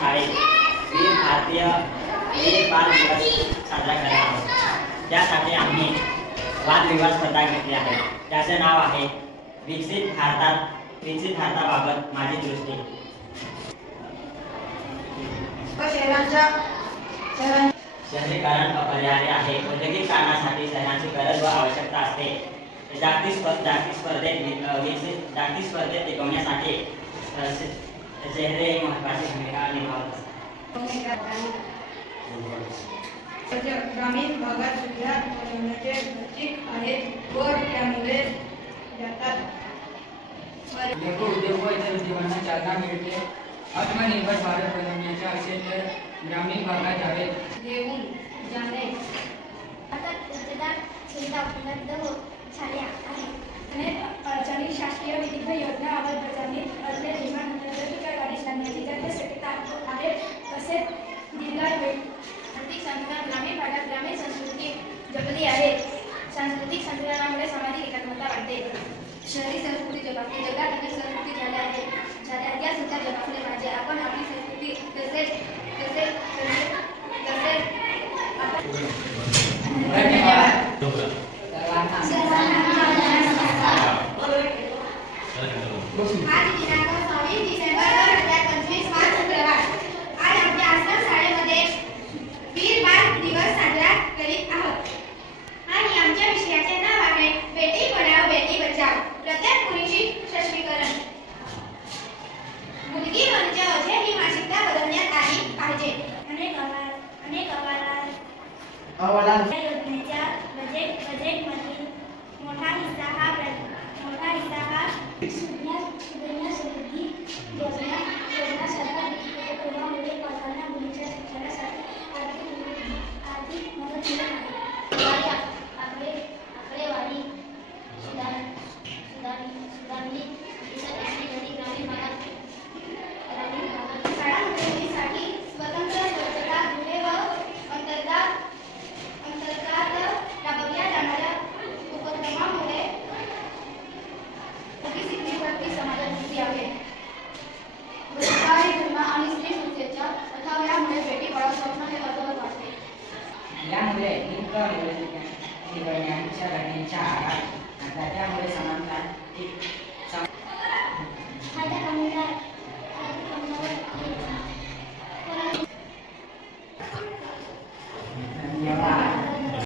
शाळेत वीर बाल दिवस साजरा करत आहोत। त्यासाठी आम्ही वादविवाद स्पर्धा घेतली आहे। त्याचे नाव आहे विकसित भारताबाबत माझी दृष्टी। शहरीकरण अपरिहार्य आहे। औद्योगिक कारणासाठी शहरांची गरज व आवश्यकता असते। जागतिक स्पर्धेत टिकवण्यासाठी शहरे महत्त्वाची भूमिका निभावत असतात। ग्रामीण भागात सुविधा बनवण्याचे खर्चिक आहेत व त्यामुळे उद्योग व जनजीवनाला चालना मिळते। आत्मनिर्भर भारत बनवण्याचे असेल तर ग्रामीण भागात जावे देऊन जाणे सुविधा उपलब्ध झाल्या आहेत। अनेक अडचणी शासकीय विविध योजना अंमलबजावणी असले निर्माण गाडी आणण्याची जास्त शक्यता आहे। तसेच जिल्हा आर्थिक संतुलन ग्रामीण भागात ग्रामीण संस्कृती जपली आहे। सांस्कृतिक संतुलनामुळे सामाजिक एकात्मता वाढते। शहरी संस्कृती जपली जगात अनेक संस्कृती झाल्या आहेत त्या सुद्धा जपले पाहिजे। आपण आपली संस्कृती तसेच आज दिनांक 26 डिसेंबर 2025 वार शुक्रवार। आज आमच्या आश्रम शाळेमध्ये वीर बाल दिवस साजरा करीत आहोत आणि आमच्या विषयाचे नाव आहे बेटी पढाओ बेटी बचाओ। प्रत्येक मुलीची सशक्तीकरण। मुलगी म्हणजे ओझे ही मानसिकता बदलण्यात आली पाहिजे। अनेक योजनेच्या बजेटमधील मोठा हिस्सा हा सुकन्या समृद्धी योजना सरकार उपक्रमामुळे पालकांना मुलींच्या शिक्षणासाठी आर्थिक मदत मिळत आहे। आकडेवारी सुधारली दिसत असली तरी ग्रामीण भागात शाळा मुलींसाठी स्वतंत्र स्वच्छता गृहे व अंतर्गत राबवल्या जाणाऱ्या उपक्रमामुळे मुलगी शिकण्यासाठी समाजात स्थिती आहे। रोजगारी धर्म आणि स्त्री सुरक्षेच्या अथाव्यामुळे बेटी पढाओ स्वप्न हे अर्धवट वाटते। यामुळे लिंग निवडण्याच्या घटनेच्या आघात त्यामुळे समानता